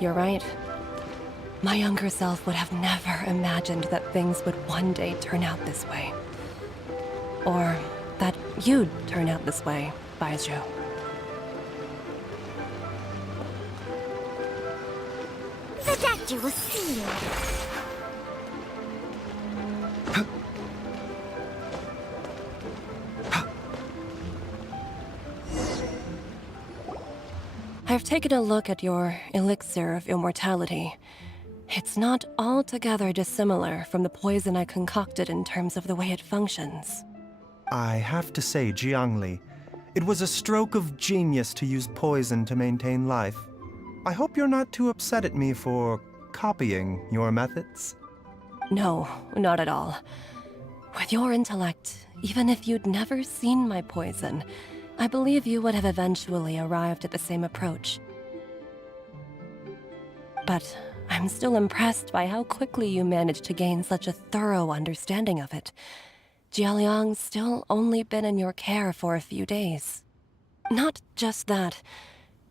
You're right. My younger self would have never imagined that things would one day turn out this way. Or that you'd turn out this way, Baizhu. The doctor will see you. I've taken a look at your elixir of immortality. It's not altogether dissimilar from the poison I concocted in terms of the way it functions. I have to say, Jiangli, it was a stroke of genius to use poison to maintain life. I hope you're not too upset at me for copying your methods. No, not at all. With your intellect, even if you'd never seen my poison, I believe you would have eventually arrived at the same approach. But I'm still impressed by how quickly you managed to gain such a thorough understanding of it. Jialiang's still only been in your care for a few days. Not just that,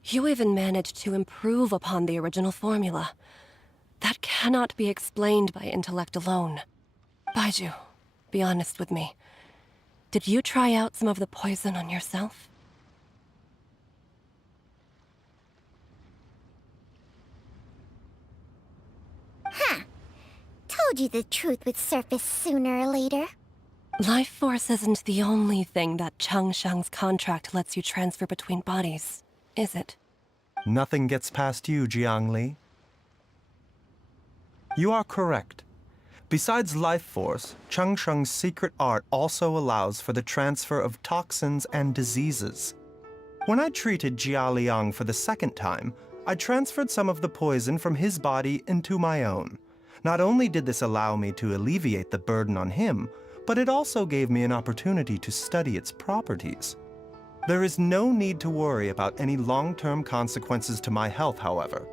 you even managed to improve upon the original formula. That cannot be explained by intellect alone. Baizhu, be honest with me. Did you try out some of the poison on yourself? Huh. Told you the truth would surface sooner or later. Life force isn't the only thing that Changshang's contract lets you transfer between bodies, is it? Nothing gets past you, Jiangli. You are correct. Besides life force, Changsheng's secret art also allows for the transfer of toxins and diseases. When I treated Jia Liang for the second time, I transferred some of the poison from his body into my own. Not only did this allow me to alleviate the burden on him, but it also gave me an opportunity to study its properties. There is no need to worry about any long-term consequences to my health, however.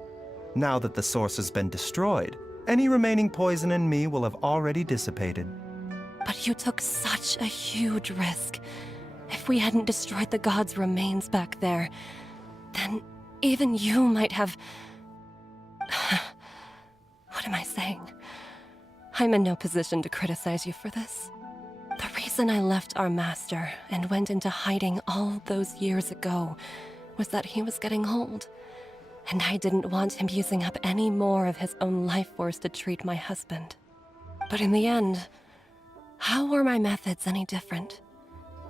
Now that the source has been destroyed, any remaining poison in me will have already dissipated. But you took such a huge risk. If we hadn't destroyed the god's remains back there, then even you might have... What am I saying? I'm in no position to criticize you for this. The reason I left our master and went into hiding all those years ago was that he was getting old, and I didn't want him using up any more of his own life force to treat my husband. But in the end, how were my methods any different?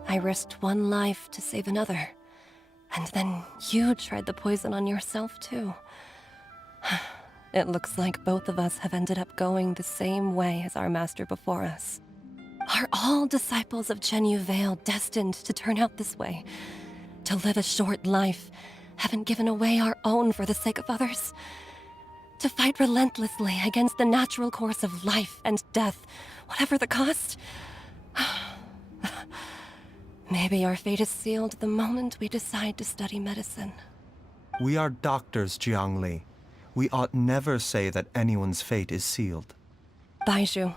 I risked one life to save another, and then you tried the poison on yourself too. It looks like both of us have ended up going the same way as our master before us. Are all disciples of Chenyu Vale destined to turn out this way? To live a short life, having given away our own for the sake of others? To fight relentlessly against the natural course of life and death, whatever the cost? Maybe our fate is sealed the moment we decide to study medicine. We are doctors, Jiangli. We ought never say that anyone's fate is sealed. Baizhu,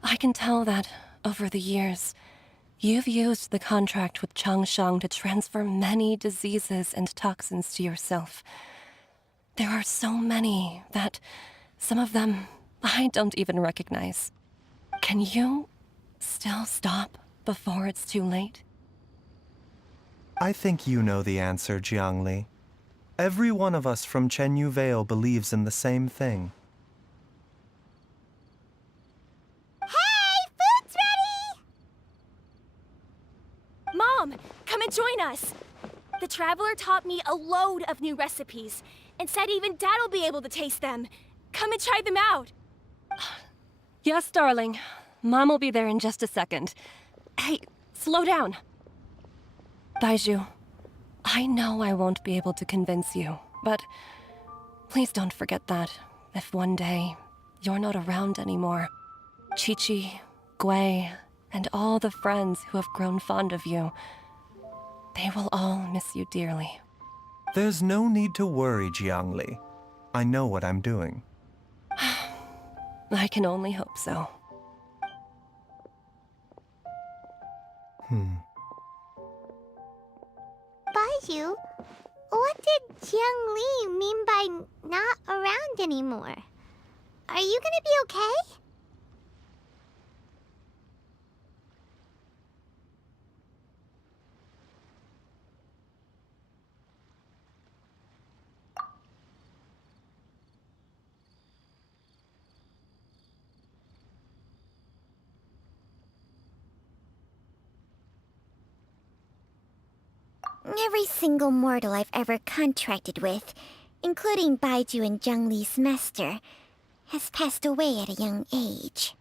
I can tell that, over the years, you've used the contract with Changshang to transfer many diseases and toxins to yourself. There are so many that some of them I don't even recognize. Can you still stop before it's too late? I think you know the answer, Jiangli. Every one of us from Chenyu Vale believes in the same thing. Mom, come and join us. The Traveler taught me a load of new recipes and said even Dad will be able to taste them. Come and try them out. Yes, darling. Mom will be there in just a second. Hey, slow down. Baizhu, I know I won't be able to convince you, but please don't forget that if one day you're not around anymore, Chi-Chi, Gui, and all the friends who have grown fond of you, they will all miss you dearly. There's no need to worry, Jiangli. I know what I'm doing. I can only hope so. Baizhu, what did Jiang Li mean by not around anymore? Are you gonna be okay? Every single mortal I've ever contracted with, including Baizhu and Zhang Li's master, has passed away at a young age.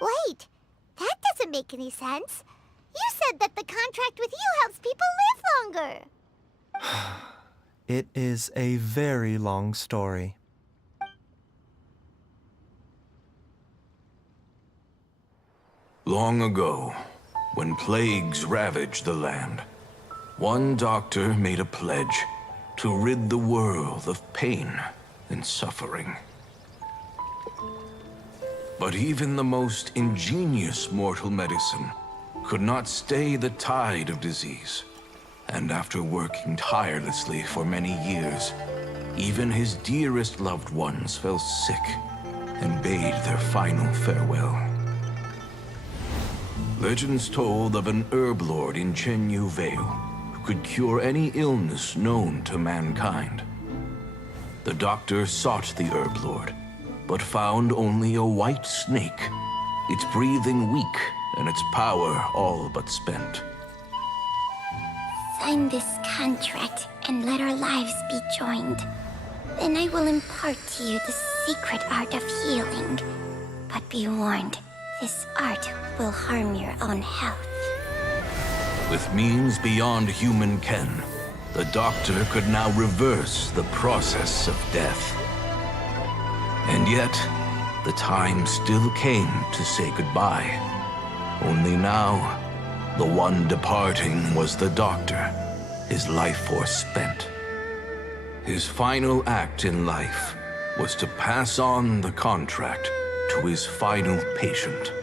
Wait, that doesn't make any sense. You said that the contract with you helps people live longer. It is a very long story. Long ago, when plagues ravaged the land, one doctor made a pledge to rid the world of pain and suffering. But even the most ingenious mortal medicine could not stay the tide of disease. And after working tirelessly for many years, even his dearest loved ones fell sick and bade their final farewell. Legends told of an herb lord in Chenyu Vale who could cure any illness known to mankind. The doctor sought the herb lord, but found only a white snake, its breathing weak and its power all but spent. Sign this contract and let our lives be joined. Then I will impart to you the secret art of healing. But be warned, this art will harm your own health. With means beyond human ken, the doctor could now reverse the process of death. And yet, the time still came to say goodbye. Only now, the one departing was the doctor, his life force spent. His final act in life was to pass on the contract to his final patient,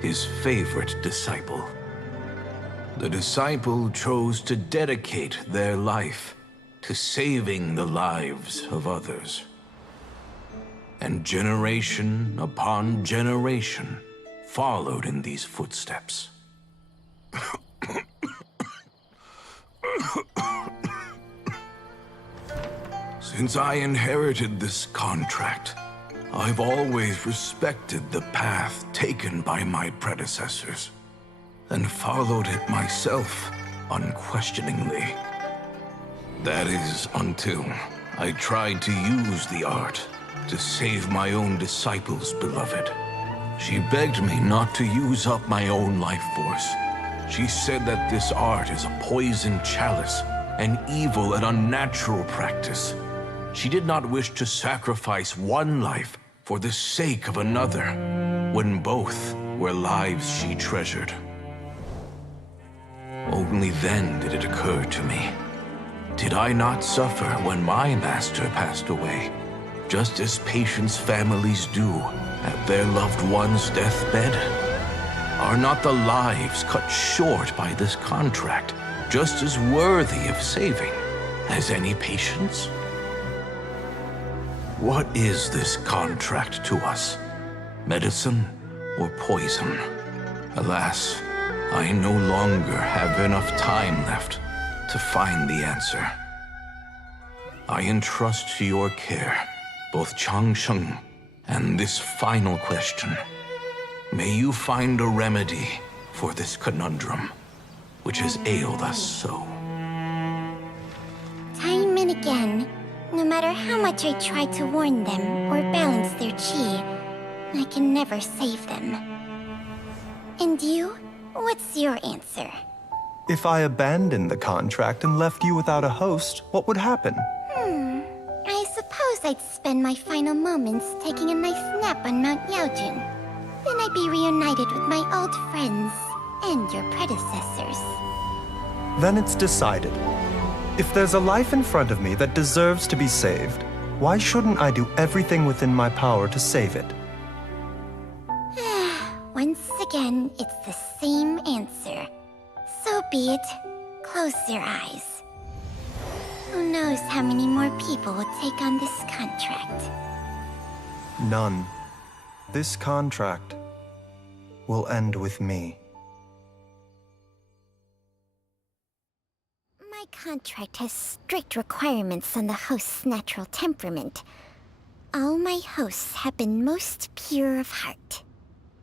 his favorite disciple. The disciple chose to dedicate their life to saving the lives of others. And generation upon generation followed in these footsteps. Since I inherited this contract, I've always respected the path taken by my predecessors, and followed it myself unquestioningly. That is, until I tried to use the art to save my own disciple's beloved. She begged me not to use up my own life force. She said that this art is a poison chalice, an evil and unnatural practice. She did not wish to sacrifice one life for the sake of another, when both were lives she treasured. Only then did it occur to me, did I not suffer when my master passed away, just as patients' families do at their loved one's deathbed? Are not the lives cut short by this contract just as worthy of saving as any patients? What is this contract to us? Medicine or poison? Alas, I no longer have enough time left to find the answer. I entrust to your care both Changsheng and this final question. May you find a remedy for this conundrum, which has ailed us so. Time and again, no matter how much I try to warn them or balance their chi, I can never save them. And you? What's your answer? If I abandoned the contract and left you without a host, what would happen? I suppose I'd spend my final moments taking a nice nap on Mount Yaojin. Then I'd be reunited with my old friends and your predecessors. Then it's decided. If there's a life in front of me that deserves to be saved, why shouldn't I do everything within my power to save it? Once again, it's the same answer. So be it. Close your eyes. Who knows how many more people will take on this contract? None. This contract will end with me. My contract has strict requirements on the host's natural temperament. All my hosts have been most pure of heart.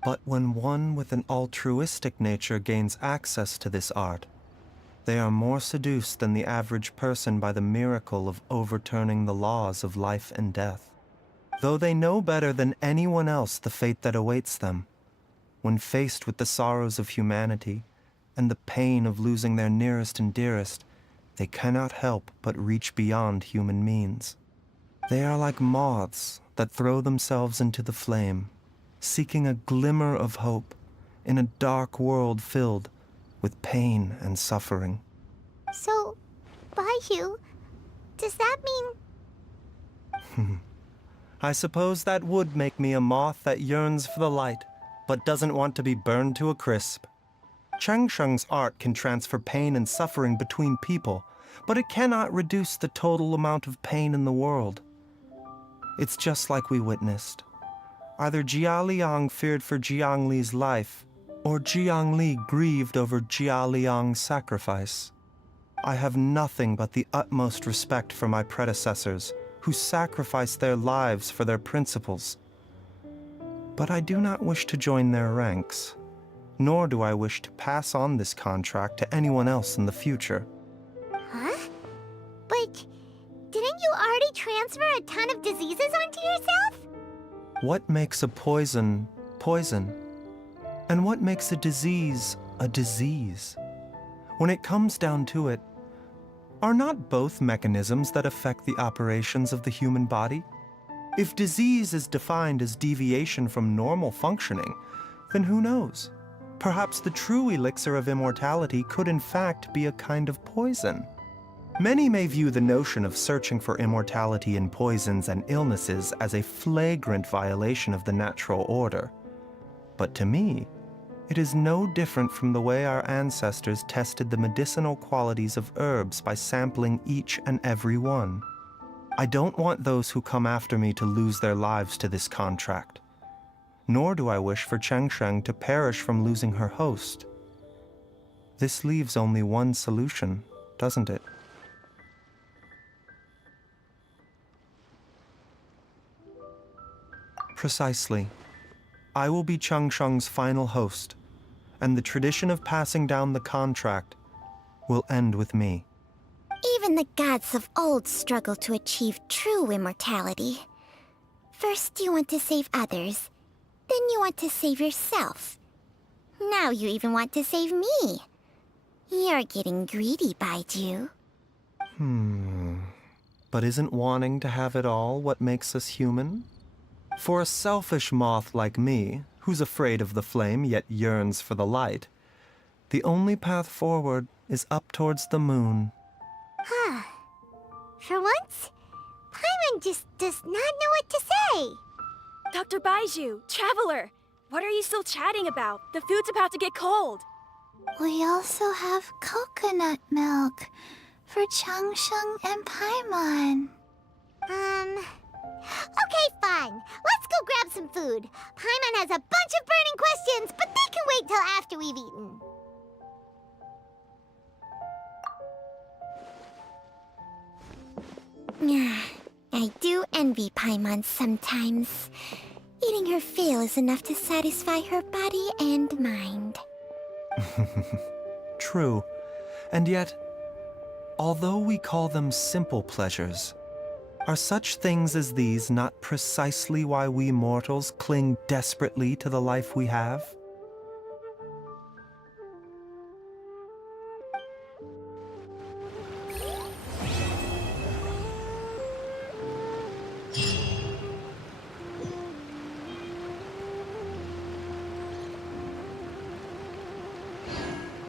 But when one with an altruistic nature gains access to this art, they are more seduced than the average person by the miracle of overturning the laws of life and death. Though they know better than anyone else the fate that awaits them, when faced with the sorrows of humanity and the pain of losing their nearest and dearest, they cannot help but reach beyond human means. They are like moths that throw themselves into the flame, seeking a glimmer of hope in a dark world filled with pain and suffering. So, Baiju, does that mean... I suppose that would make me a moth that yearns for the light, but doesn't want to be burned to a crisp. Cheng Sheng's art can transfer pain and suffering between people, but it cannot reduce the total amount of pain in the world. It's just like we witnessed. Either Jia Liang feared for Jiang Li's life, or Jiang Li grieved over Jia Liang's sacrifice. I have nothing but the utmost respect for my predecessors, who sacrificed their lives for their principles. But I do not wish to join their ranks, nor do I wish to pass on this contract to anyone else in the future. Huh? But didn't you already transfer a ton of diseases onto yourself? What makes a poison poison? And what makes a disease a disease? When it comes down to it, are not both mechanisms that affect the operations of the human body? If disease is defined as deviation from normal functioning, then who knows? Perhaps the true elixir of immortality could in fact be a kind of poison. Many may view the notion of searching for immortality in poisons and illnesses as a flagrant violation of the natural order. But to me, it is no different from the way our ancestors tested the medicinal qualities of herbs by sampling each and every one. I don't want those who come after me to lose their lives to this contract. Nor do I wish for Cheng Sheng to perish from losing her host. This leaves only one solution, doesn't it? Precisely. I will be Cheng Sheng's final host, and the tradition of passing down the contract will end with me. Even the gods of old struggle to achieve true immortality. First you want to save others, then you want to save yourself. Now you even want to save me. You're getting greedy, Baiju. But isn't wanting to have it all what makes us human? For a selfish moth like me, who's afraid of the flame yet yearns for the light, the only path forward is up towards the moon. For once, Paimon just does not know what to say. Dr. Baiju, Traveler, what are you still chatting about? The food's about to get cold. We also have coconut milk for Cheng Sheng and Paimon. Okay, fine. Let's go grab some food. Paimon has a bunch of burning questions, but they can wait till after we've eaten. I do envy Paimon sometimes. Eating her fill is enough to satisfy her body and mind. True. And yet, although we call them simple pleasures, are such things as these not precisely why we mortals cling desperately to the life we have?